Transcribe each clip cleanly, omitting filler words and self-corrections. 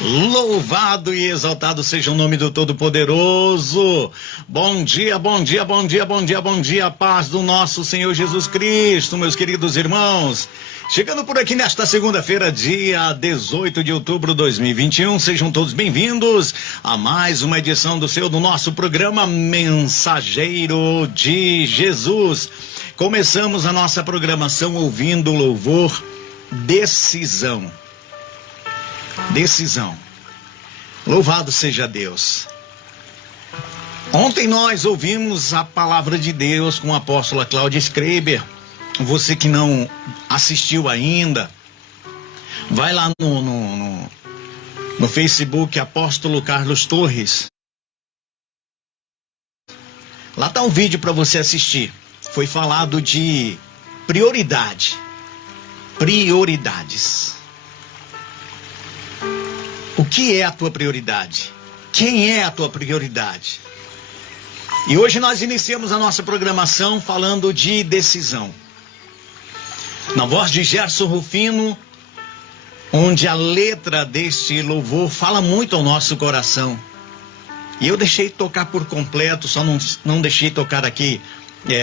Louvado e exaltado seja o nome do Todo-Poderoso. Bom dia, bom dia, bom dia, bom dia, bom dia. A paz do nosso Senhor Jesus Cristo, meus queridos irmãos. Chegando por aqui nesta segunda-feira, dia 18 de outubro de 2021. Sejam todos bem-vindos a mais uma edição do nosso programa Mensageiro de Jesus. Começamos a nossa programação ouvindo o louvor Decisão. Decisão. Louvado seja Deus. Ontem nós ouvimos a palavra de Deus com a apóstola Cláudia Schreiber. Você que não assistiu ainda, vai lá no Facebook Apóstolo Carlos Torres. Lá está um vídeo para você assistir. Foi falado de prioridade. Prioridades. O que é a tua prioridade? Quem é a tua prioridade? E hoje nós iniciamos a nossa programação falando de decisão. Na voz de Gerson Rufino, onde a letra deste louvor fala muito ao nosso coração. E eu deixei tocar por completo, só não deixei tocar aqui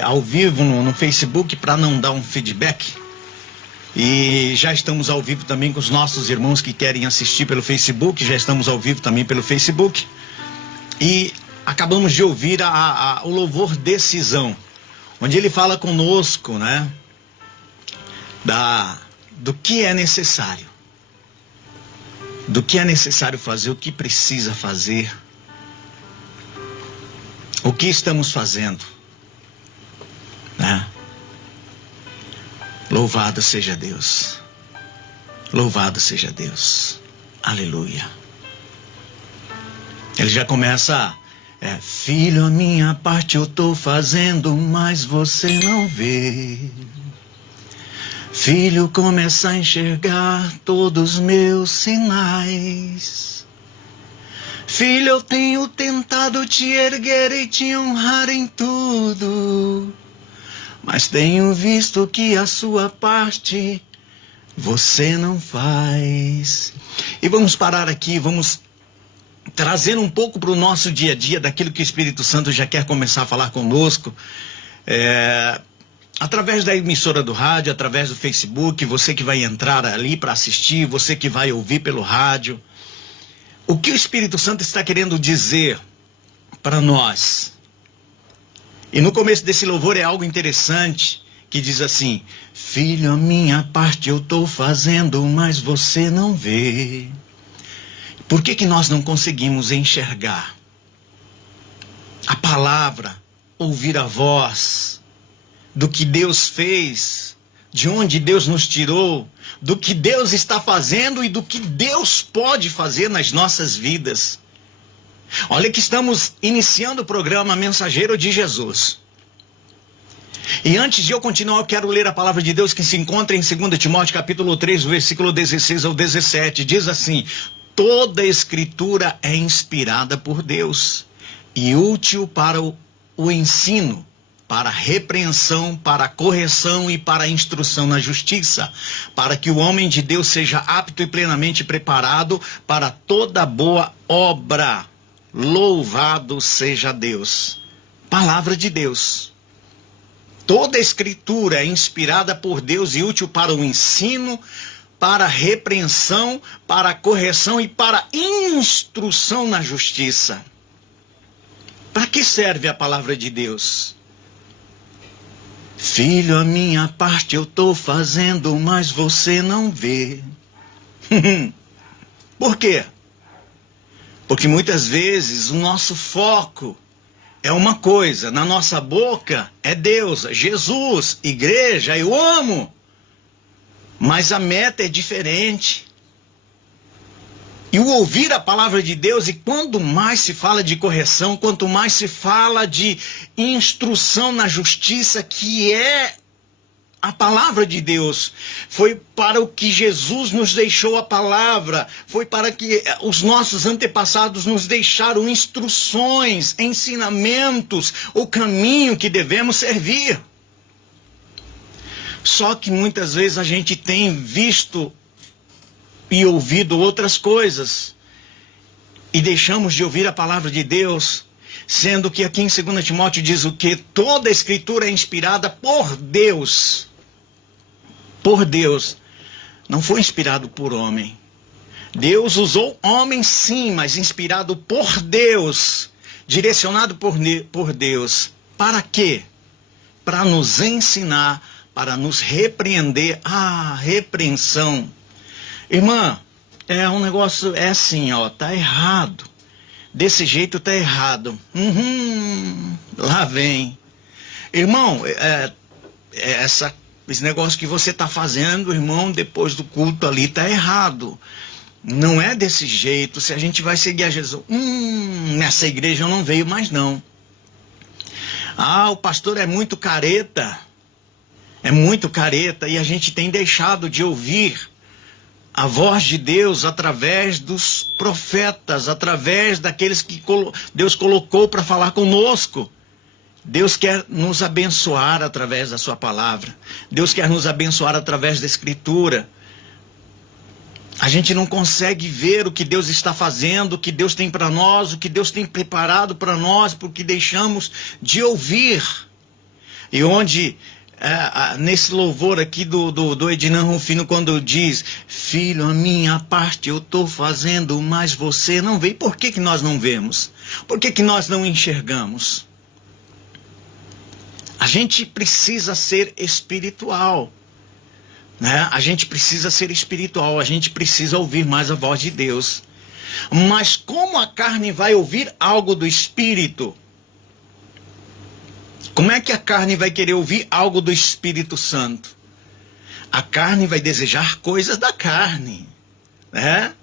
ao vivo no Facebook para não dar um feedback. E já estamos ao vivo também com os nossos irmãos que querem assistir pelo Facebook. Já estamos ao vivo também pelo Facebook. E acabamos de ouvir o louvor Decisão, onde ele fala conosco, né? Do que é necessário. Do que é necessário fazer, o que precisa fazer. O que estamos fazendo, né? Louvado seja Deus. Louvado seja Deus. Aleluia. Ele já começa, filho, a minha parte eu tô fazendo, mas você não vê. Filho, começa a enxergar todos os meus sinais. Filho, eu tenho tentado te erguer e te honrar em tudo, mas tenho visto que a sua parte você não faz. E vamos parar aqui, vamos trazer um pouco para o nosso dia a dia daquilo que o Espírito Santo já quer começar a falar conosco. Através da emissora do rádio, através do Facebook, você que vai entrar ali para assistir, você que vai ouvir pelo rádio. O que o Espírito Santo está querendo dizer para nós? E no começo desse louvor é algo interessante, que diz assim: filho, a minha parte eu estou fazendo, mas você não vê. Por que nós não conseguimos enxergar a palavra, ouvir a voz do que Deus fez, de onde Deus nos tirou, do que Deus está fazendo e do que Deus pode fazer nas nossas vidas? Olha que estamos iniciando o programa Mensageiro de Jesus. E antes de eu continuar, eu quero ler a palavra de Deus que se encontra em 2 Timóteo capítulo 3, versículo 16 ao 17. Diz assim: toda a escritura é inspirada por Deus e útil para o ensino, para a repreensão, para a correção e para a instrução na justiça, para que o homem de Deus seja apto e plenamente preparado para toda boa obra. Louvado seja Deus. Palavra de Deus. Toda a escritura é inspirada por Deus e útil para o ensino, para a repreensão, para a correção e para a instrução na justiça. Para que serve a palavra de Deus? Filho, a minha parte eu estou fazendo, mas você não vê. Por quê? Porque muitas vezes o nosso foco é uma coisa, na nossa boca é Deus, Jesus, igreja, eu amo. Mas a meta é diferente. E o ouvir a palavra de Deus, e quando mais se fala de correção, quanto mais se fala de instrução na justiça, que é a palavra de Deus, foi para o que Jesus nos deixou a palavra, foi para que os nossos antepassados nos deixaram instruções, ensinamentos, o caminho que devemos servir. Só que muitas vezes a gente tem visto e ouvido outras coisas. e deixamos de ouvir a palavra de Deus, sendo que aqui em 2 Timóteo diz o que? Toda a escritura é inspirada por Deus. Por Deus. Não foi inspirado por homem. Deus usou homem sim, mas inspirado por Deus. Direcionado por Deus. Para quê? Para nos ensinar, para nos repreender. Ah, repreensão. Irmã, é um negócio, é assim, ó, tá errado. Desse jeito tá errado. Lá vem. Irmão, esse negócio que você tá fazendo, irmão, depois do culto ali, tá errado. Não é desse jeito. Se a gente vai seguir a Jesus, nessa igreja eu não veio mais não. Ah, o pastor é muito careta. É muito careta e a gente tem deixado de ouvir a voz de Deus através dos profetas, através daqueles que Deus colocou para falar conosco. Deus quer nos abençoar através da sua palavra. Deus quer nos abençoar através da Escritura. A gente não consegue ver o que Deus está fazendo, o que Deus tem para nós, o que Deus tem preparado para nós, porque deixamos de ouvir. E onde, nesse louvor aqui do Ednan Rufino, quando diz: filho, a minha parte eu estou fazendo, mas você não vê. Por que nós não vemos? Por que nós não enxergamos? A gente precisa ser espiritual. Né? A gente precisa ser espiritual, a gente precisa ouvir mais a voz de Deus. Mas como a carne vai ouvir algo do Espírito? Como é que a carne vai querer ouvir algo do Espírito Santo? A carne vai desejar coisas da carne. Né?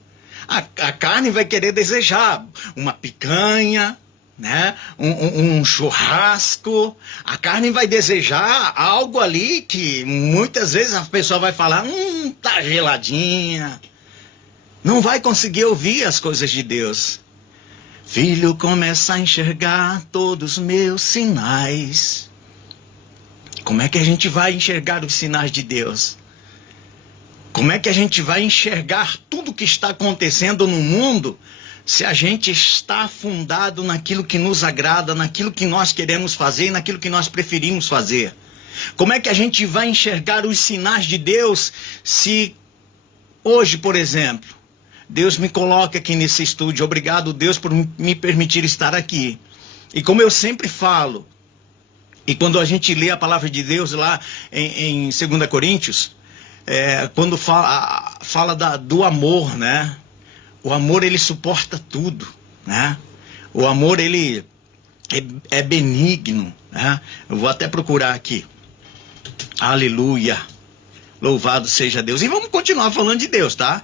A carne vai querer desejar uma picanha, né? Um churrasco. A carne vai desejar algo ali que muitas vezes a pessoa vai falar: tá geladinha. Não vai conseguir ouvir as coisas de Deus. Filho, começa a enxergar todos os meus sinais. Como é que a gente vai enxergar os sinais de Deus? Como é que a gente vai enxergar tudo que está acontecendo no mundo se a gente está afundado naquilo que nos agrada, naquilo que nós queremos fazer e naquilo que nós preferimos fazer? Como é que a gente vai enxergar os sinais de Deus se hoje, por exemplo, Deus me coloca aqui nesse estúdio? Obrigado, Deus, por me permitir estar aqui. E como eu sempre falo, e quando a gente lê a palavra de Deus lá em 2 Coríntios, quando fala do amor, né? O amor, ele suporta tudo, né? O amor, ele é benigno, né? Eu vou até procurar aqui. Aleluia. Louvado seja Deus. E vamos continuar falando de Deus, tá?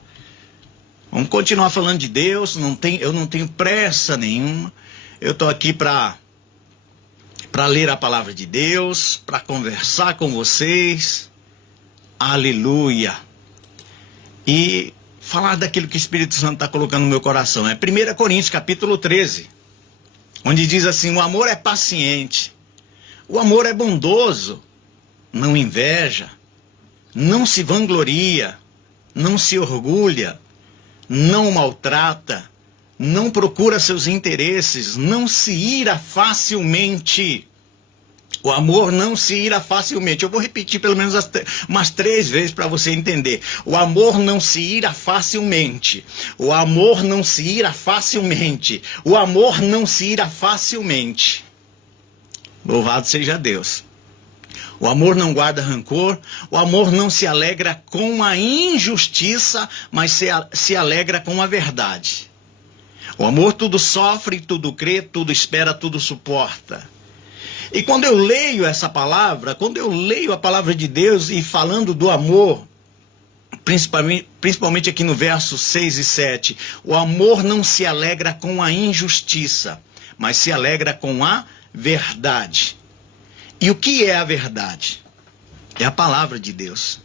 Vamos continuar falando de Deus. Eu não tenho pressa nenhuma. Eu estou aqui para ler a palavra de Deus, para conversar com vocês. Aleluia. E falar daquilo que o Espírito Santo está colocando no meu coração. É 1 Coríntios capítulo 13, onde diz assim: o amor é paciente, o amor é bondoso, não inveja, não se vangloria, não se orgulha, não maltrata, não procura seus interesses, não se ira facilmente. O amor não se ira facilmente. Eu vou repetir pelo menos umas 3 vezes para você entender. O amor não se ira facilmente. O amor não se ira facilmente. O amor não se ira facilmente. Louvado seja Deus. O amor não guarda rancor. O amor não se alegra com a injustiça, mas se alegra com a verdade. O amor tudo sofre, tudo crê, tudo espera, tudo suporta. E quando eu leio essa palavra, quando eu leio a palavra de Deus e falando do amor, principalmente aqui no verso 6 e 7, o amor não se alegra com a injustiça, mas se alegra com a verdade. E o que é a verdade? É a palavra de Deus.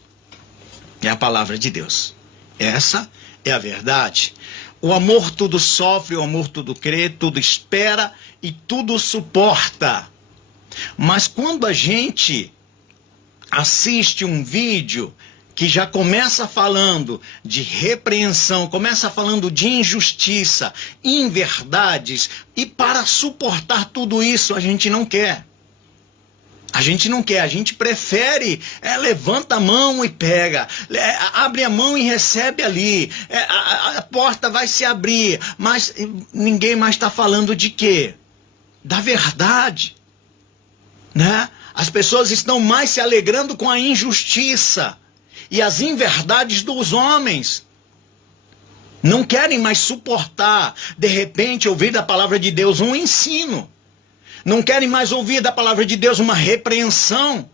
É a palavra de Deus. Essa é a verdade. O amor tudo sofre, o amor tudo crê, tudo espera e tudo suporta. Mas quando a gente assiste um vídeo que já começa falando de repreensão, começa falando de injustiça, inverdades, e para suportar tudo isso a gente não quer. A gente não quer, a gente prefere, levanta a mão e pega, abre a mão e recebe ali, a porta vai se abrir, mas ninguém mais está falando de quê? Da verdade, né? As pessoas estão mais se alegrando com a injustiça e as inverdades dos homens. Não querem mais suportar, de repente, ouvir da palavra de Deus um ensino. Não querem mais ouvir da palavra de Deus uma repreensão,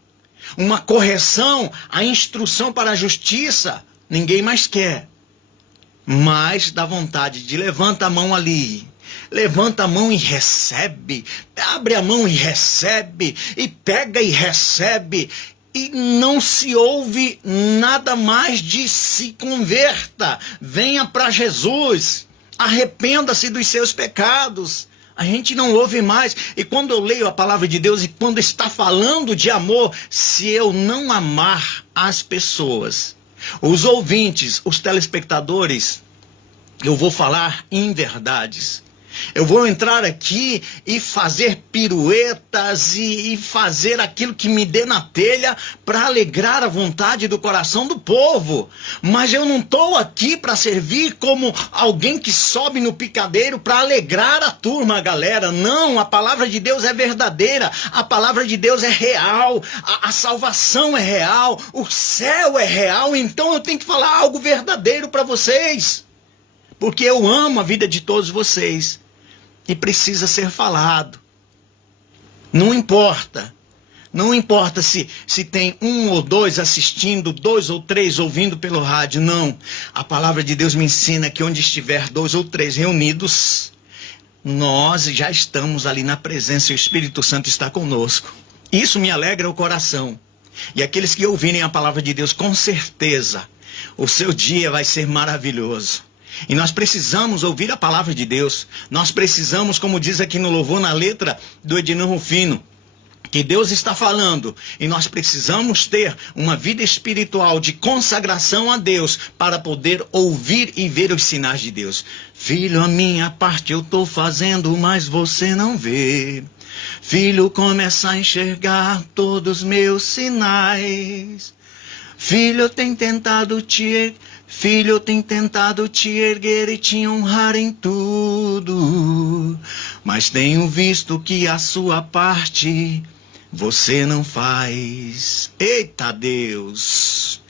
uma correção, a instrução para a justiça. Ninguém mais quer. Mas dá vontade de levanta a mão ali, levanta a mão e recebe, abre a mão e recebe, e pega e recebe, e não se ouve nada mais de se converta, venha para Jesus, arrependa-se dos seus pecados. A gente não ouve mais. E quando eu leio a palavra de Deus e quando está falando de amor, se eu não amar as pessoas, os ouvintes, os telespectadores, eu vou falar inverdades. Eu vou entrar aqui e fazer piruetas e fazer aquilo que me dê na telha para alegrar a vontade do coração do povo. Mas eu não estou aqui para servir como alguém que sobe no picadeiro para alegrar a turma, galera. Não, a palavra de Deus é verdadeira, a palavra de Deus é real, a salvação é real, o céu é real, então eu tenho que falar algo verdadeiro para vocês. Porque eu amo a vida de todos vocês. E precisa ser falado. Não importa. Não importa se tem 1 ou 2 assistindo, 2 ou 3 ouvindo pelo rádio. Não. A palavra de Deus me ensina que onde estiver 2 ou 3 reunidos, nós já estamos ali na presença e o Espírito Santo está conosco. Isso me alegra o coração. E aqueles que ouvirem a palavra de Deus, com certeza, o seu dia vai ser maravilhoso. E nós precisamos ouvir a palavra de Deus. Nós precisamos, como diz aqui no louvor, na letra do Ednão Rufino, que Deus está falando. E nós precisamos ter uma vida espiritual de consagração a Deus para poder ouvir e ver os sinais de Deus. Filho, a minha parte eu estou fazendo, mas você não vê. Filho, começa a enxergar todos os meus sinais. Filho, eu tenho tentado te erguer e te honrar em tudo, mas tenho visto que a sua parte você não faz. Eita Deus!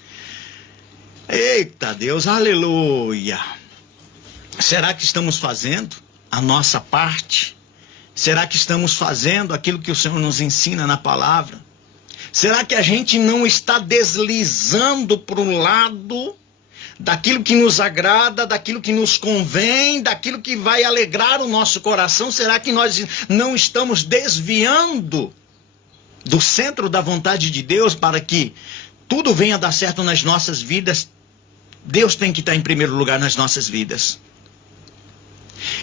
Eita Deus, aleluia! Será que estamos fazendo a nossa parte? Será que estamos fazendo aquilo que o Senhor nos ensina na palavra? Será que a gente não está deslizando para o lado daquilo que nos agrada, daquilo que nos convém, daquilo que vai alegrar o nosso coração? Será que nós não estamos desviando do centro da vontade de Deus para que tudo venha dar certo nas nossas vidas? Deus tem que estar em primeiro lugar nas nossas vidas.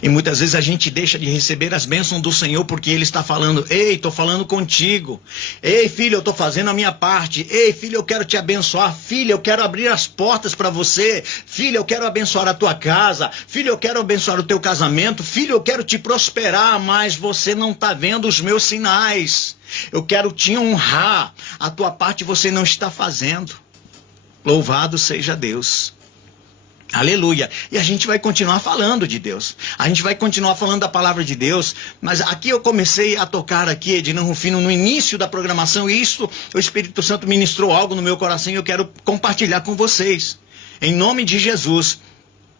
E muitas vezes a gente deixa de receber as bênçãos do Senhor porque Ele está falando: ei, estou falando contigo. Ei, filho, eu estou fazendo a minha parte. Ei, filho, eu quero te abençoar. Filho, eu quero abrir as portas para você. Filho, eu quero abençoar a tua casa. Filho, eu quero abençoar o teu casamento. Filho, eu quero te prosperar, mas você não está vendo os meus sinais. Eu quero te honrar. A tua parte você não está fazendo. Louvado seja Deus. Aleluia. E a gente vai continuar falando de Deus. A gente vai continuar falando da palavra de Deus. Mas aqui eu comecei a tocar aqui, Ednão Rufino, no início da programação. E isso, o Espírito Santo ministrou algo no meu coração e eu quero compartilhar com vocês. Em nome de Jesus.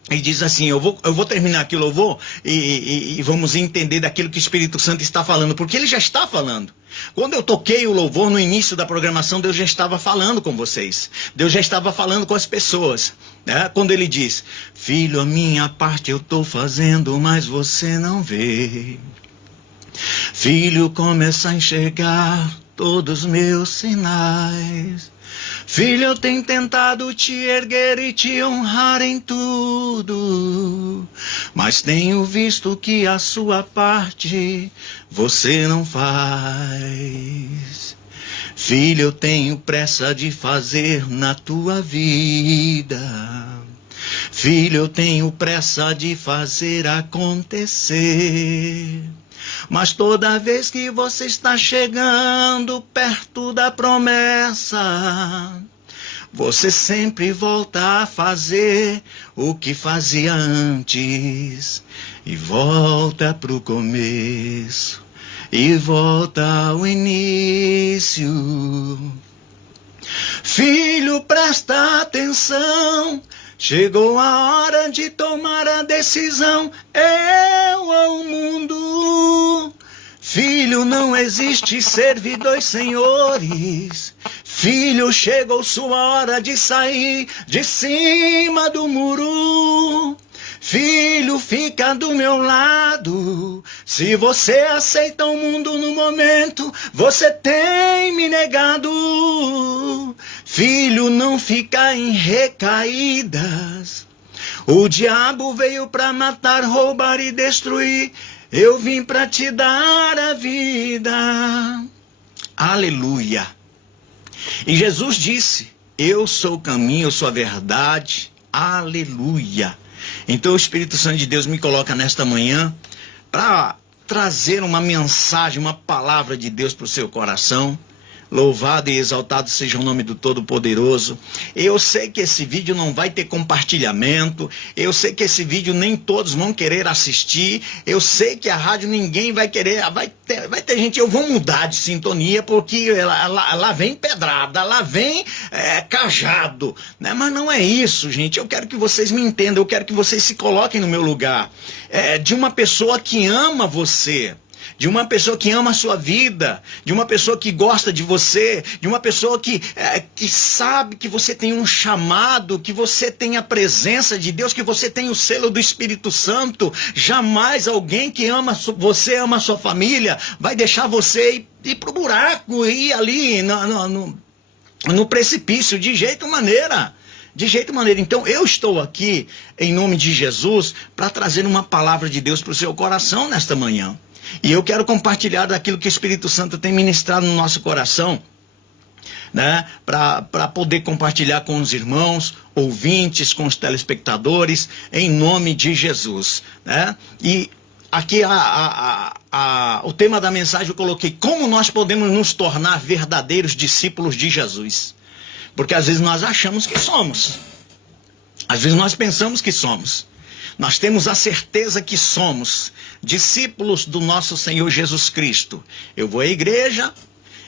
E diz assim, eu vou terminar aqui o louvor e vamos entender daquilo que o Espírito Santo está falando. Porque ele já está falando. Quando eu toquei o louvor no início da programação, Deus já estava falando com vocês. Deus já estava falando com as pessoas. Né? Quando ele diz: filho, a minha parte eu estou fazendo, mas você não vê. Filho, começa a enxergar todos os meus sinais. Filho, eu tenho tentado te erguer e te honrar em tudo, mas tenho visto que a sua parte você não faz. Filho, eu tenho pressa de fazer na tua vida. Filho, eu tenho pressa de fazer acontecer. Mas toda vez que você está chegando perto da promessa, você sempre volta a fazer o que fazia antes. E volta pro começo. E volta ao início. Filho, presta atenção. Chegou a hora de tomar a decisão. Eu ou o mundo? Filho, não existe servir dois senhores. Filho, chegou sua hora de sair de cima do muro. Filho, fica do meu lado. Se você aceita o mundo no momento, você tem me negado. Filho, não fica em recaídas. O diabo veio para matar, roubar e destruir. Eu vim para te dar a vida. Aleluia. E Jesus disse: eu sou o caminho, eu sou a verdade. Aleluia. Então o Espírito Santo de Deus me coloca nesta manhã para trazer uma mensagem, uma palavra de Deus para o seu coração. Louvado e exaltado seja o nome do Todo-Poderoso. Eu sei que esse vídeo não vai ter compartilhamento. Eu sei que esse vídeo nem todos vão querer assistir. Eu sei que a rádio ninguém vai querer. Vai ter gente, eu vou mudar de sintonia porque lá vem pedrada, lá vem cajado. Né? Mas não é isso, gente. Eu quero que vocês me entendam. Eu quero que vocês se coloquem no meu lugar. De uma pessoa que ama você. De uma pessoa que ama a sua vida, de uma pessoa que gosta de você, de uma pessoa que sabe que você tem um chamado, que você tem a presença de Deus, que você tem o selo do Espírito Santo. Jamais alguém que ama você, ama a sua família, vai deixar você ir pro buraco, ir ali no precipício, de jeito maneira. De jeito maneira. Então eu estou aqui, em nome de Jesus, para trazer uma palavra de Deus para o seu coração nesta manhã. E eu quero compartilhar daquilo que o Espírito Santo tem ministrado no nosso coração, né? Para poder compartilhar com os irmãos, ouvintes, com os telespectadores, em nome de Jesus. Né? E aqui o tema da mensagem eu coloquei: como nós podemos nos tornar verdadeiros discípulos de Jesus? Porque às vezes nós achamos que somos. Às vezes nós pensamos que somos. Nós temos a certeza que somos discípulos do nosso Senhor Jesus Cristo. Eu vou à igreja,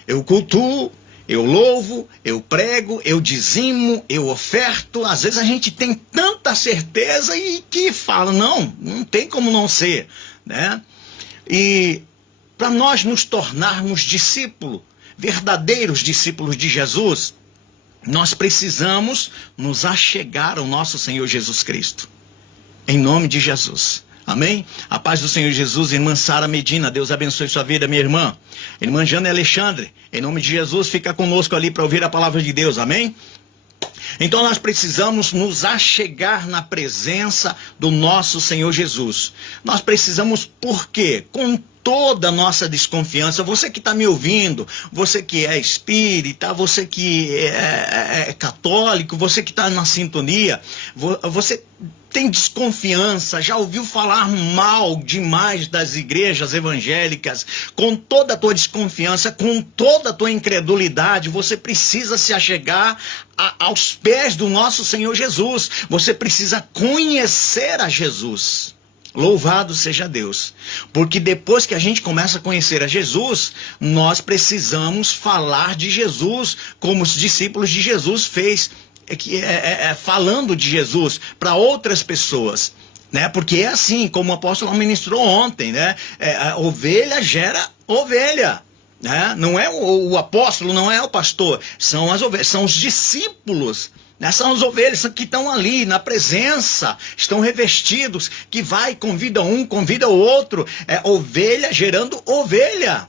eu cultuo, eu louvo, eu prego, eu dizimo, eu oferto. Às vezes a gente tem tanta certeza e que fala, não tem como não ser. Né? E para nós nos tornarmos discípulos, verdadeiros discípulos de Jesus, nós precisamos nos achegar ao nosso Senhor Jesus Cristo. Em nome de Jesus. Amém? A paz do Senhor Jesus, irmã Sara Medina, Deus abençoe sua vida, minha irmã. Irmã Jana Alexandre, em nome de Jesus, fica conosco ali para ouvir a palavra de Deus, amém? Então nós precisamos nos achegar na presença do nosso Senhor Jesus. Nós precisamos, por quê? Com toda a nossa desconfiança. Você que está me ouvindo, você que é espírita, você que é católico, você que está na sintonia, você tem desconfiança, já ouviu falar mal demais das igrejas evangélicas, com toda a tua desconfiança, com toda a tua incredulidade, você precisa se achegar aos pés do nosso Senhor Jesus. Você precisa conhecer a Jesus. Louvado seja Deus. Porque depois que a gente começa a conhecer a Jesus, nós precisamos falar de Jesus, como os discípulos de Jesus fez, falando de Jesus para outras pessoas. Né? Porque é assim, como o apóstolo ministrou ontem, né? A ovelha gera ovelha. Né? Não é o apóstolo, não é o pastor, são as ovelhas, são os discípulos. São as ovelhas que estão ali na presença, estão revestidos, que vai, convida um, convida o outro, ovelha gerando ovelha.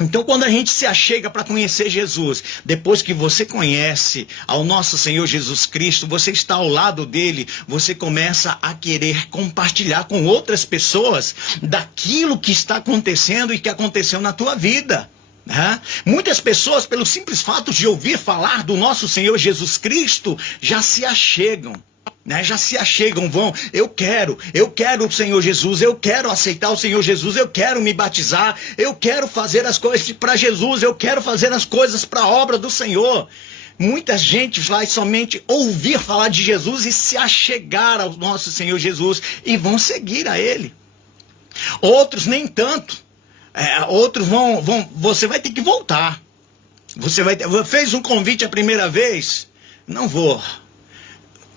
Então quando a gente se achega para conhecer Jesus, depois que você conhece ao nosso Senhor Jesus Cristo, você está ao lado dele, você começa a querer compartilhar com outras pessoas daquilo que está acontecendo e que aconteceu na tua vida. né? Muitas pessoas, pelo simples fato de ouvir falar do nosso Senhor Jesus Cristo, já se achegam. Né, já se achegam, vão, eu quero o Senhor Jesus, eu quero aceitar o Senhor Jesus, eu quero me batizar, eu quero fazer as coisas para Jesus, eu quero fazer as coisas para a obra do Senhor. Muita gente vai somente ouvir falar de Jesus e se achegar ao nosso Senhor Jesus e vão seguir a Ele. Outros nem tanto, outros você vai ter que voltar. Fez um convite a primeira vez, não vou.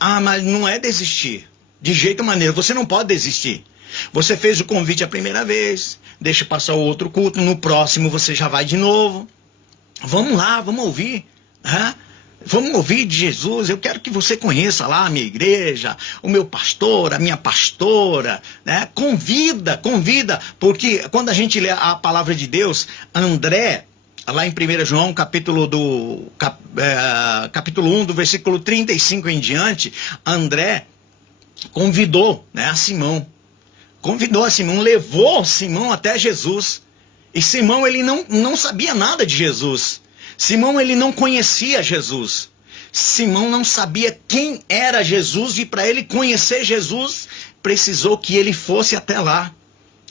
Ah, mas não é desistir. De jeito maneira, você não pode desistir. Você fez o convite a primeira vez, deixa passar o outro culto, no próximo você já vai de novo. Vamos lá, vamos ouvir. Né? Vamos ouvir de Jesus. Eu quero que você conheça lá a minha igreja, o meu pastor, a minha pastora. Né? Convida, porque quando a gente lê a palavra de Deus, André, lá em 1 João, capítulo 1, do versículo 35 em diante, André convidou, né, a Simão. Convidou a Simão, levou Simão até Jesus. E Simão, ele não sabia nada de Jesus. Simão, ele não conhecia Jesus. Simão não sabia quem era Jesus e para ele conhecer Jesus, precisou que ele fosse até lá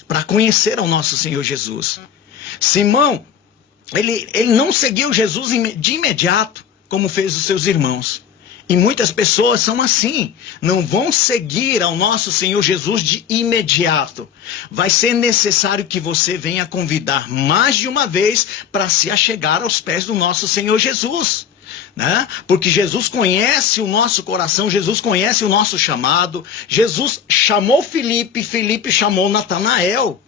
para conhecer ao nosso Senhor Jesus. Simão, ele não seguiu Jesus de imediato, como fez os seus irmãos. E muitas pessoas são assim, não vão seguir ao nosso Senhor Jesus de imediato. Vai ser necessário que você venha convidar mais de uma vez para se achegar aos pés do nosso Senhor Jesus. Né? Porque Jesus conhece o nosso coração, Jesus conhece o nosso chamado. Jesus chamou Filipe, Filipe chamou Natanael.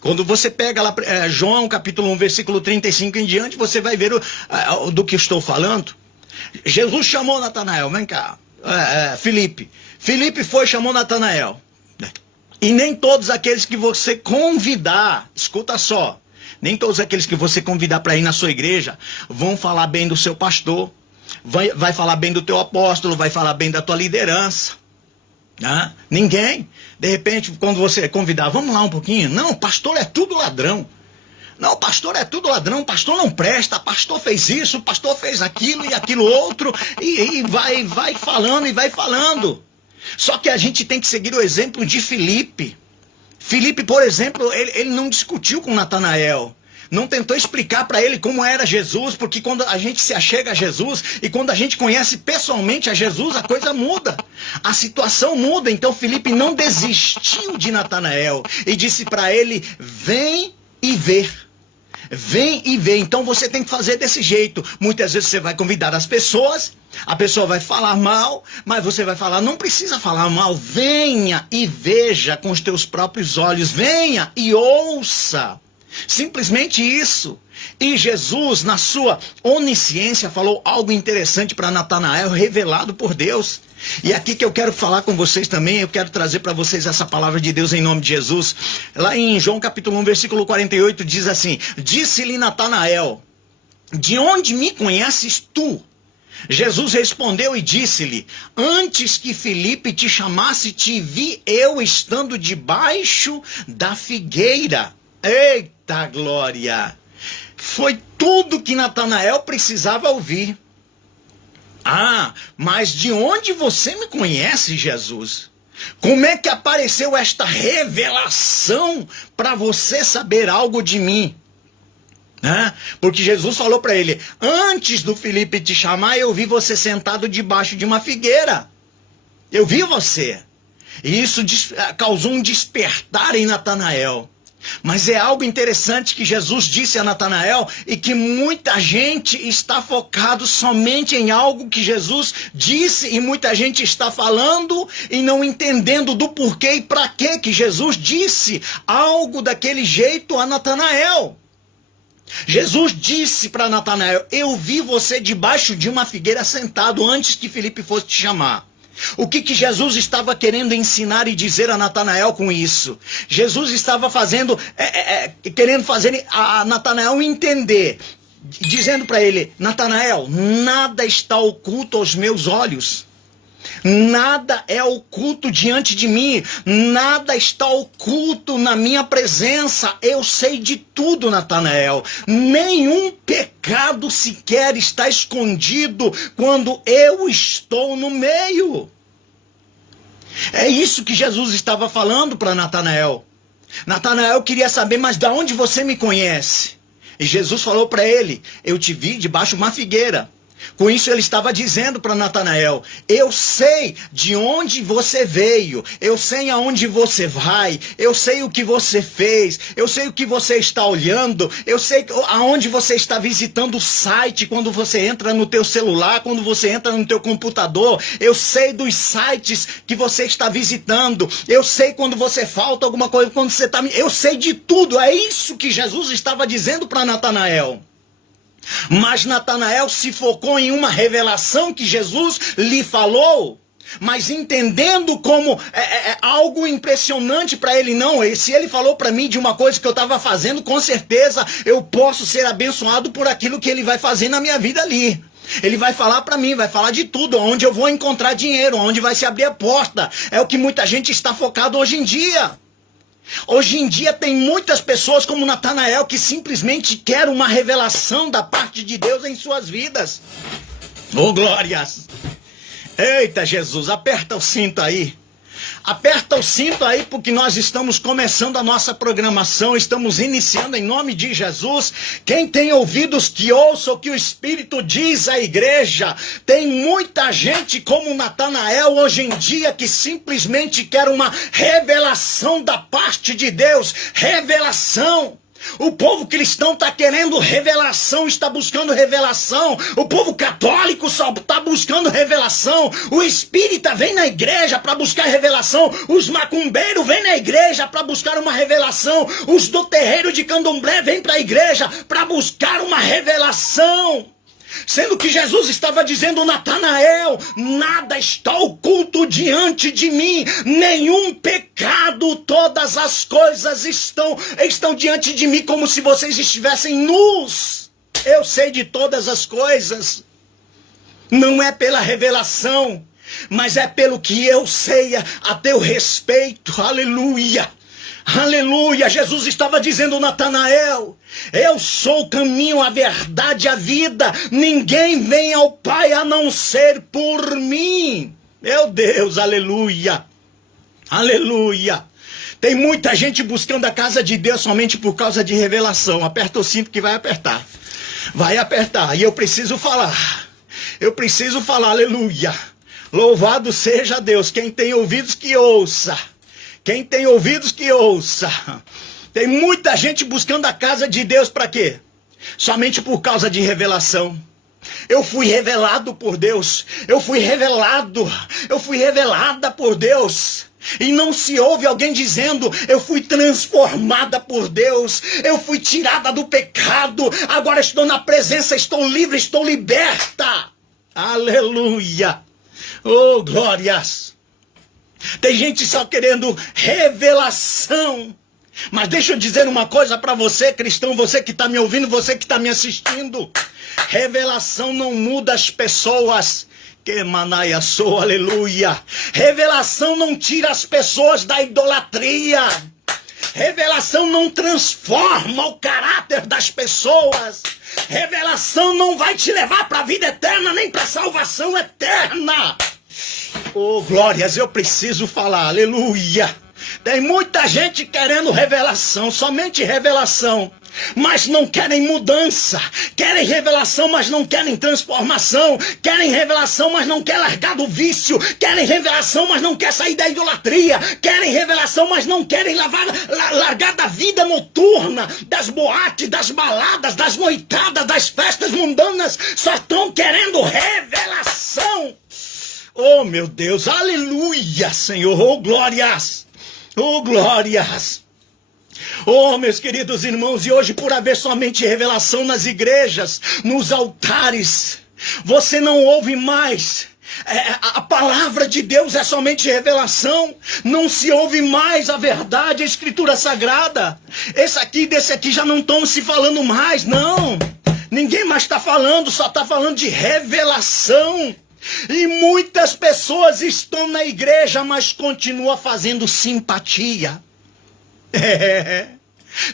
Quando você pega lá João capítulo 1, versículo 35 em diante, você vai ver do que estou falando. Jesus chamou Natanael, vem cá, Filipe. Filipe foi e chamou Natanael. E nem todos aqueles que você convidar, escuta só, nem todos aqueles que você convidar para ir na sua igreja vão falar bem do seu pastor, vai falar bem do teu apóstolo, vai falar bem da tua liderança. Né? Ninguém. De repente, quando você convidar, vamos lá um pouquinho. Não, pastor é tudo ladrão. Não, pastor é tudo ladrão, pastor não presta, pastor fez isso, pastor fez aquilo e aquilo outro, e vai falando e vai falando. Só que a gente tem que seguir o exemplo de Filipe. Filipe, por exemplo, ele não discutiu com Natanael. Não tentou explicar para ele como era Jesus, porque quando a gente se achega a Jesus e quando a gente conhece pessoalmente a Jesus, a coisa muda. A situação muda. Então Filipe não desistiu de Natanael e disse para ele, vem e vê. Vem e vê. Então você tem que fazer desse jeito. Muitas vezes você vai convidar as pessoas, a pessoa vai falar mal, mas você vai falar, não precisa falar mal, venha e veja com os teus próprios olhos, venha e ouça. Simplesmente isso. E Jesus, na sua onisciência, falou algo interessante para Natanael, revelado por Deus. E aqui que eu quero falar com vocês também, eu quero trazer para vocês essa palavra de Deus em nome de Jesus. Lá em João capítulo 1, versículo 48, diz assim, disse-lhe Natanael, de onde me conheces tu? Jesus respondeu e disse-lhe, antes que Filipe te chamasse, te vi eu estando debaixo da figueira. Eita glória! Foi tudo que Natanael precisava ouvir. Ah, mas de onde você me conhece, Jesus? Como é que apareceu esta revelação para você saber algo de mim? Porque Jesus falou para ele, antes do Filipe te chamar, eu vi você sentado debaixo de uma figueira. Eu vi você. E isso causou um despertar em Natanael. Mas é algo interessante que Jesus disse a Natanael e que muita gente está focado somente em algo que Jesus disse e muita gente está falando e não entendendo do porquê e para que Jesus disse algo daquele jeito a Natanael. Jesus disse para Natanael, eu vi você debaixo de uma figueira sentado antes que Filipe fosse te chamar. O que Jesus estava querendo ensinar e dizer a Natanael com isso? Jesus estava querendo fazer a Natanael entender, dizendo para ele, Natanael, nada está oculto aos meus olhos. Nada é oculto diante de mim, nada está oculto na minha presença. Eu sei de tudo, Natanael. Nenhum pecado sequer está escondido quando eu estou no meio. É isso que Jesus estava falando para Natanael. Natanael queria saber, mas de onde você me conhece? E Jesus falou para ele, eu te vi debaixo de uma figueira. Com isso ele estava dizendo para Natanael, eu sei de onde você veio, eu sei aonde você vai, eu sei o que você fez, eu sei o que você está olhando, eu sei aonde você está visitando o site quando você entra no teu celular, quando você entra no teu computador, eu sei dos sites que você está visitando, eu sei quando você falta alguma coisa, quando você está... Eu sei de tudo, é isso que Jesus estava dizendo para Natanael. Mas Natanael se focou em uma revelação que Jesus lhe falou, mas entendendo como algo impressionante para ele. Não, se ele falou para mim de uma coisa que eu estava fazendo, com certeza eu posso ser abençoado por aquilo que ele vai fazer na minha vida ali. Ele vai falar para mim, vai falar de tudo, onde eu vou encontrar dinheiro, onde vai se abrir a porta. É o que muita gente está focado hoje em dia. Hoje em dia tem muitas pessoas como Natanael que simplesmente quer uma revelação da parte de Deus em suas vidas. Oh, glórias! Eita, Jesus, aperta o cinto aí. Aperta o cinto aí, porque nós estamos começando a nossa programação, estamos iniciando em nome de Jesus. Quem tem ouvidos que ouça o que o Espírito diz à igreja. Tem muita gente como Natanael hoje em dia que simplesmente quer uma revelação da parte de Deus. Revelação. O povo cristão está querendo revelação, está buscando revelação. O povo católico só está buscando revelação. O espírita vem na igreja para buscar revelação. Os macumbeiros vêm na igreja para buscar uma revelação. Os do terreiro de candomblé vêm para a igreja para buscar uma revelação. Sendo que Jesus estava dizendo, Natanael, nada está oculto diante de mim, nenhum pecado, todas as coisas estão diante de mim como se vocês estivessem nus. Eu sei de todas as coisas. Não é pela revelação, mas é pelo que eu sei a teu respeito. Aleluia. Aleluia, Jesus estava dizendo, Natanael, eu sou o caminho, a verdade, a vida, ninguém vem ao Pai a não ser por mim. Meu Deus, aleluia, aleluia. Tem muita gente buscando a casa de Deus somente por causa de revelação. Aperta o cinto que vai apertar, e eu preciso falar, aleluia. Louvado seja Deus, quem tem ouvidos que ouça. Quem tem ouvidos que ouça. Tem muita gente buscando a casa de Deus para quê? Somente por causa de revelação. Eu fui revelado por Deus. Eu fui revelada por Deus. E não se ouve alguém dizendo, eu fui transformada por Deus. Eu fui tirada do pecado. Agora estou na presença, estou livre, estou liberta. Aleluia. Oh, glórias. Tem gente só querendo revelação. Mas deixa eu dizer uma coisa para você, cristão, você que está me ouvindo, você que está me assistindo. Revelação não muda as pessoas. Que manaia sou, aleluia. Revelação não tira as pessoas da idolatria. Revelação não transforma o caráter das pessoas. Revelação não vai te levar para a vida eterna, nem para a salvação eterna. Oh, glórias, eu preciso falar, aleluia. Tem muita gente querendo revelação, somente revelação, mas não querem mudança. Querem revelação, mas não querem transformação. Querem revelação, mas não querem largar do vício. Querem revelação, mas não querem sair da idolatria. Querem revelação, mas não querem largar da vida noturna, das boates, das baladas, das noitadas, das festas mundanas. Só estão querendo revelação. Oh, meu Deus, aleluia, Senhor, oh, glórias, oh, glórias. Oh, meus queridos irmãos, e hoje por haver somente revelação nas igrejas, nos altares, você não ouve mais. A palavra de Deus é somente revelação, não se ouve mais a verdade, a escritura sagrada. Desse aqui já não estão se falando mais, não. Ninguém mais está falando, só está falando de revelação. E muitas pessoas estão na igreja, mas continuam fazendo simpatia.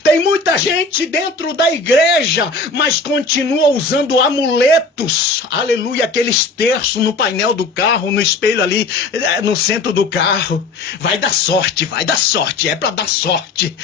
Tem muita gente dentro da igreja, mas continua usando amuletos, aleluia, aqueles terços no painel do carro, no espelho ali, no centro do carro. Vai dar sorte, é para dar sorte.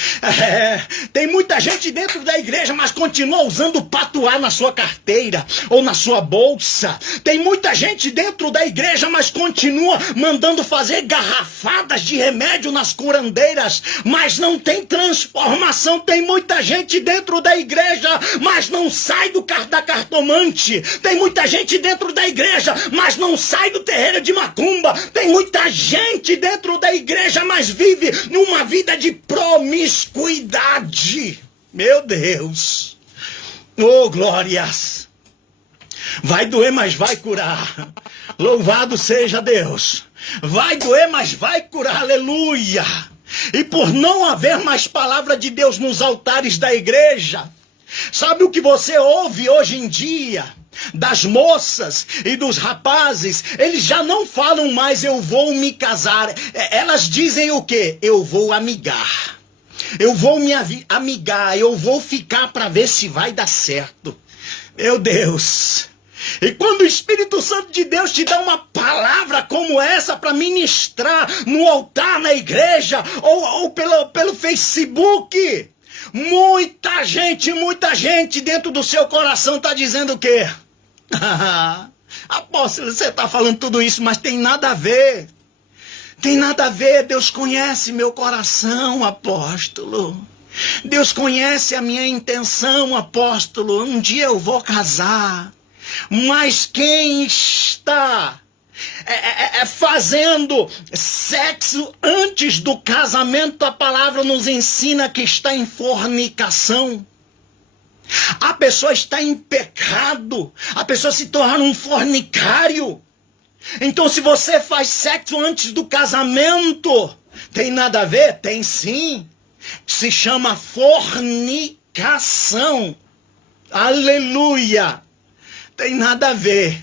Tem muita gente dentro da igreja, mas continua usando patuá na sua carteira ou na sua bolsa. Tem muita gente dentro da igreja, mas continua mandando fazer garrafadas de remédio nas curandeiras, mas não tem transformação. Tem muita gente dentro da igreja, mas não sai da cartomante. Tem muita gente dentro da igreja, mas não sai do terreiro de macumba. Tem muita gente dentro da igreja, mas vive numa vida de promiscuidade. Meu Deus. Oh, glórias. Vai doer, mas vai curar. Louvado seja Deus. Vai doer, mas vai curar. Aleluia. E por não haver mais palavra de Deus nos altares da igreja, sabe o que você ouve hoje em dia? Das moças e dos rapazes, eles já não falam mais eu vou me casar. Elas dizem o quê? Eu vou amigar. Eu vou me amigar, eu vou ficar para ver se vai dar certo. Meu Deus. E quando o Espírito Santo de Deus te dá uma palavra como essa para ministrar no altar, na igreja, ou pelo Facebook, muita gente dentro do seu coração está dizendo o quê? Apóstolo, você está falando tudo isso, mas tem nada a ver. Tem nada a ver, Deus conhece meu coração, apóstolo. Deus conhece a minha intenção, apóstolo. Um dia eu vou casar. Mas quem está fazendo sexo antes do casamento, a palavra nos ensina que está em fornicação. A pessoa está em pecado, a pessoa se torna um fornicário. Então, se você faz sexo antes do casamento, tem nada a ver? Tem sim. Se chama fornicação. Aleluia. Tem nada a ver,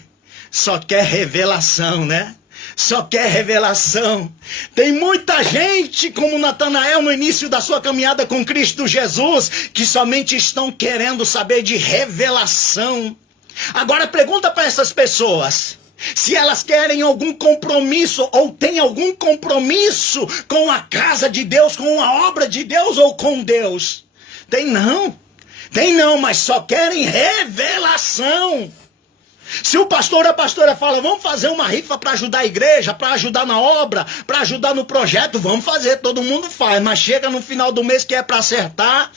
só quer revelação, né? Só quer revelação. Tem muita gente, como Natanael no início da sua caminhada com Cristo Jesus, que somente estão querendo saber de revelação. Agora pergunta para essas pessoas, se elas querem algum compromisso, ou têm algum compromisso com a casa de Deus, com a obra de Deus ou com Deus. Tem não, mas só querem revelação. Se o pastor ou a pastora fala, vamos fazer uma rifa para ajudar a igreja, para ajudar na obra, para ajudar no projeto, vamos fazer, todo mundo faz, mas chega no final do mês que é para acertar,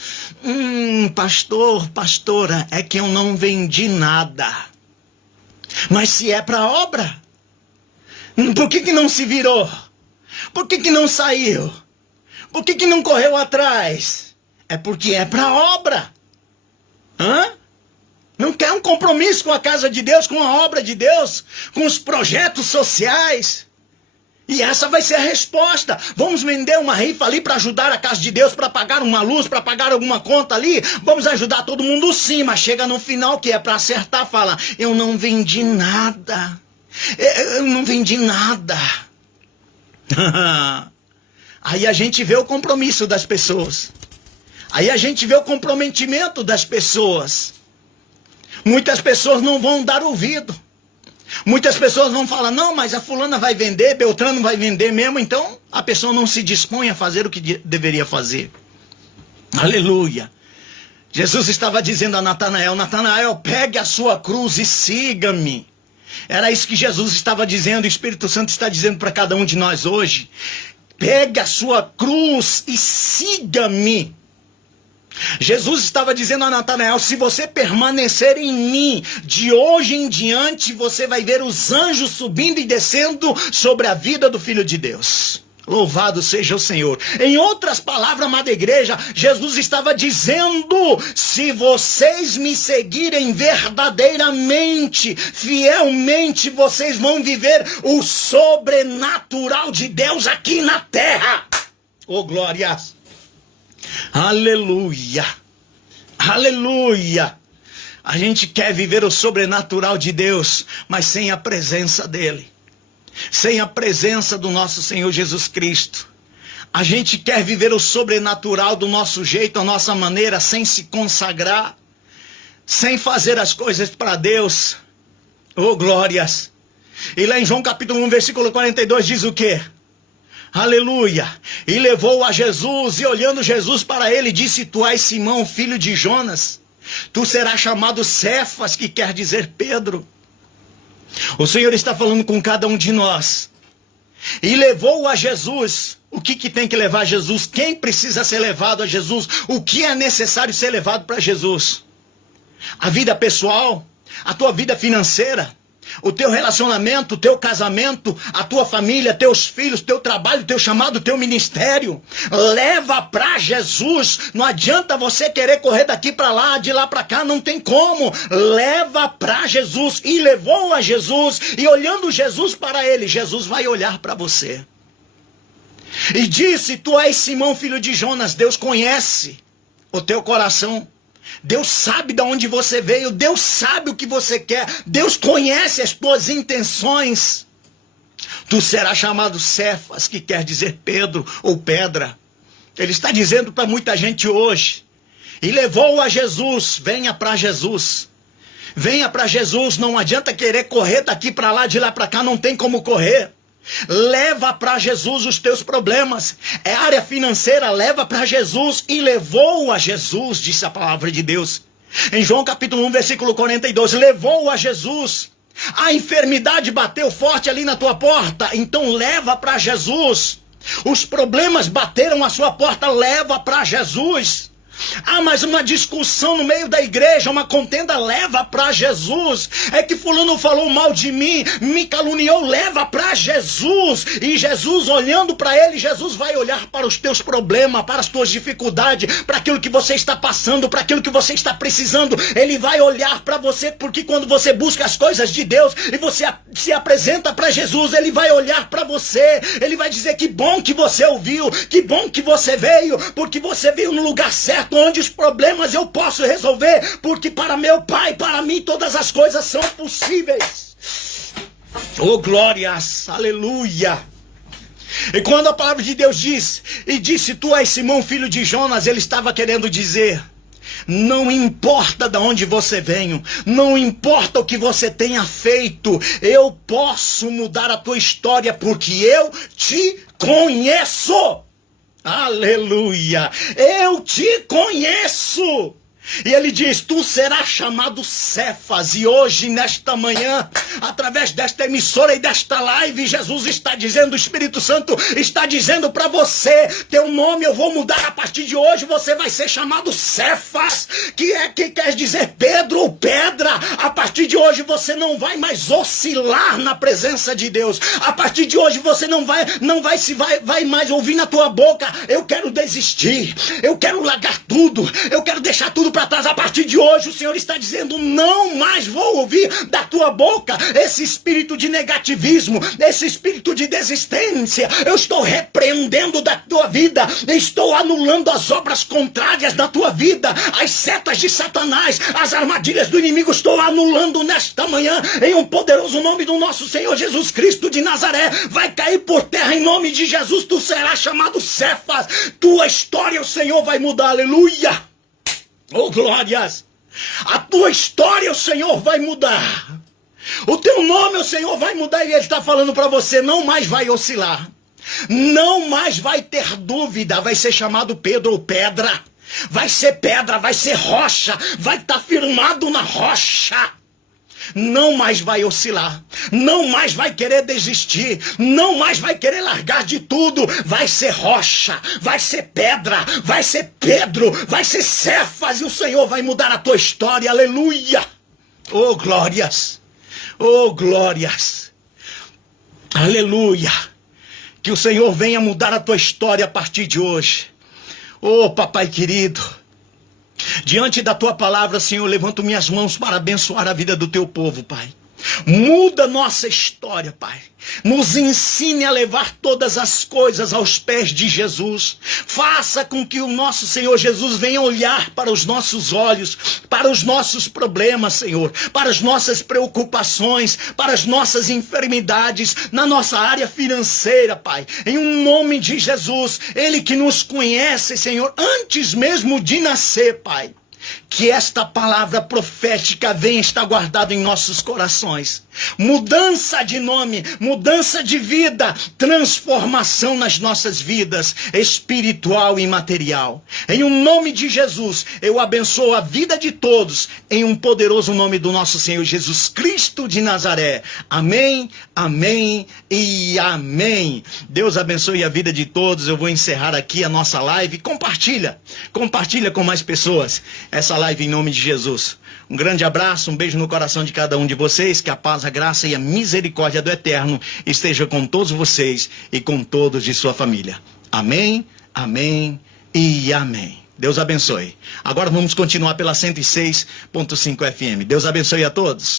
pastor, pastora, é que eu não vendi nada. Mas se é para obra, por que não se virou? Por que não saiu? Por que não correu atrás? É porque é para obra. Não quer um compromisso com a casa de Deus, com a obra de Deus, com os projetos sociais. E essa vai ser a resposta. Vamos vender uma rifa ali para ajudar a casa de Deus, para pagar uma luz, para pagar alguma conta ali. Vamos ajudar todo mundo sim, mas chega no final que é para acertar, fala, eu não vendi nada. Eu não vendi nada. Aí a gente vê o compromisso das pessoas. Aí a gente vê o comprometimento das pessoas. Muitas pessoas não vão dar ouvido. Muitas pessoas vão falar, não, mas a fulana vai vender, Beltrano vai vender mesmo, então a pessoa não se dispõe a fazer o que deveria fazer. Aleluia. Jesus estava dizendo a Natanael, Natanael, pegue a sua cruz e siga-me. Era isso que Jesus estava dizendo, o Espírito Santo está dizendo para cada um de nós hoje. Pegue a sua cruz e siga-me. Jesus estava dizendo a Natanael, se você permanecer em mim, de hoje em diante você vai ver os anjos subindo e descendo sobre a vida do Filho de Deus. Louvado seja o Senhor. Em outras palavras, amada igreja, Jesus estava dizendo, se vocês me seguirem verdadeiramente, fielmente, vocês vão viver o sobrenatural de Deus aqui na terra. Oh, glórias! Aleluia, aleluia, A gente quer viver o sobrenatural de Deus, mas sem a presença dele. Sem a presença do nosso Senhor Jesus Cristo. A gente quer viver o sobrenatural do nosso jeito, a nossa maneira, sem se consagrar, sem fazer as coisas para Deus. Oh, glórias! E lá em João capítulo 1, versículo 42 diz o quê? Aleluia! E levou a Jesus, e olhando Jesus para ele, disse: Tu és Simão, filho de Jonas, tu serás chamado Cefas, que quer dizer Pedro. O Senhor está falando com cada um de nós. E levou a Jesus. O que tem que levar a Jesus? Quem precisa ser levado a Jesus? O que é necessário ser levado para Jesus? A vida pessoal, a tua vida financeira, o teu relacionamento, o teu casamento, a tua família, teus filhos, teu trabalho, teu chamado, teu ministério. Leva para Jesus. Não adianta você querer correr daqui para lá, de lá para cá, não tem como. Leva para Jesus. E levou a Jesus. E olhando Jesus para ele, Jesus vai olhar para você. E disse: Tu és Simão, filho de Jonas. Deus conhece o teu coração. Deus sabe de onde você veio, Deus sabe o que você quer, Deus conhece as tuas intenções. Tu serás chamado Cefas, que quer dizer Pedro ou pedra. Ele está dizendo para muita gente hoje. E levou a Jesus. Venha para Jesus. Venha para Jesus. Não adianta querer correr daqui para lá, de lá para cá, não tem como correr. Leva para Jesus os teus problemas. É área financeira, leva para Jesus. E levou a Jesus, disse a palavra de Deus. Em João capítulo 1, versículo 42, levou a Jesus. A enfermidade bateu forte ali na tua porta, então leva para Jesus. Os problemas bateram a sua porta, leva para Jesus. Ah, mas uma discussão no meio da igreja, uma contenda, leva para Jesus. É que fulano falou mal de mim, me caluniou, leva para Jesus. E Jesus olhando para ele, Jesus vai olhar para os teus problemas, para as tuas dificuldades, para aquilo que você está passando, para aquilo que você está precisando. Ele vai olhar para você, porque quando você busca as coisas de Deus e você se apresenta para Jesus, ele vai olhar para você. Ele vai dizer: que bom que você ouviu, que bom que você veio, porque você veio no lugar certo, onde os problemas eu posso resolver, porque para meu Pai, para mim, todas as coisas são possíveis. Oh, glórias, aleluia. E quando a palavra de Deus diz, e disse: Tu és Simão, filho de Jonas, ele estava querendo dizer: não importa de onde você venha, não importa o que você tenha feito, eu posso mudar a tua história, porque eu te conheço. Aleluia! Eu te conheço! E ele diz: tu serás chamado Cefas. E hoje, nesta manhã, através desta emissora e desta live, Jesus está dizendo, o Espírito Santo está dizendo para você: teu nome eu vou mudar a partir de hoje. Você vai ser chamado Cefas, que quer dizer Pedro ou pedra. A partir de hoje você não vai mais oscilar na presença de Deus. A partir de hoje você não vai mais ouvir na tua boca: eu quero desistir, eu quero largar tudo, eu quero deixar tudo para trás. A partir de hoje o Senhor está dizendo: não mais vou ouvir da tua boca esse espírito de negativismo, esse espírito de desistência. Eu estou repreendendo da tua vida, estou anulando as obras contrárias da tua vida, as setas de Satanás, as armadilhas do inimigo, estou anulando nesta manhã, em um poderoso nome do nosso Senhor Jesus Cristo de Nazaré. Vai cair por terra em nome de Jesus. Tu serás chamado Cefas. Tua história o Senhor vai mudar. Aleluia! Oh, glórias! A tua história o Senhor vai mudar. O teu nome o Senhor vai mudar. E Ele está falando para você: não mais vai oscilar, não mais vai ter dúvida. Vai ser chamado Pedro ou pedra. Vai ser pedra, vai ser rocha. Vai estar firmado na rocha. Não mais vai oscilar, não mais vai querer desistir, não mais vai querer largar de tudo. Vai ser rocha, vai ser pedra, vai ser Pedro, vai ser Cefas, e o Senhor vai mudar a tua história. Aleluia! Oh, glórias! Oh, glórias! Aleluia! Que o Senhor venha mudar a tua história a partir de hoje. Oh, papai querido, diante da tua palavra, Senhor, levanto minhas mãos para abençoar a vida do teu povo, Pai. Muda nossa história, Pai. Nos ensine a levar todas as coisas aos pés de Jesus. Faça com que o nosso Senhor Jesus venha olhar para os nossos olhos, para os nossos problemas, Senhor, para as nossas preocupações, para as nossas enfermidades, na nossa área financeira, Pai. Em um nome de Jesus, Ele que nos conhece, Senhor, antes mesmo de nascer, Pai. Que esta palavra profética venha estar guardada em nossos corações. Mudança de nome, mudança de vida, transformação nas nossas vidas, espiritual e material. Em um nome de Jesus, eu abençoo a vida de todos, em um poderoso nome do nosso Senhor Jesus Cristo de Nazaré. Amém, amém e amém. Deus abençoe a vida de todos. Eu vou encerrar aqui a nossa live. Compartilha com mais pessoas essa live em nome de Jesus. Um grande abraço, um beijo no coração de cada um de vocês. Que a paz, a graça e a misericórdia do Eterno esteja com todos vocês e com todos de sua família. Amém, amém e amém. Deus abençoe. Agora vamos continuar pela 106.5 FM. Deus abençoe a todos.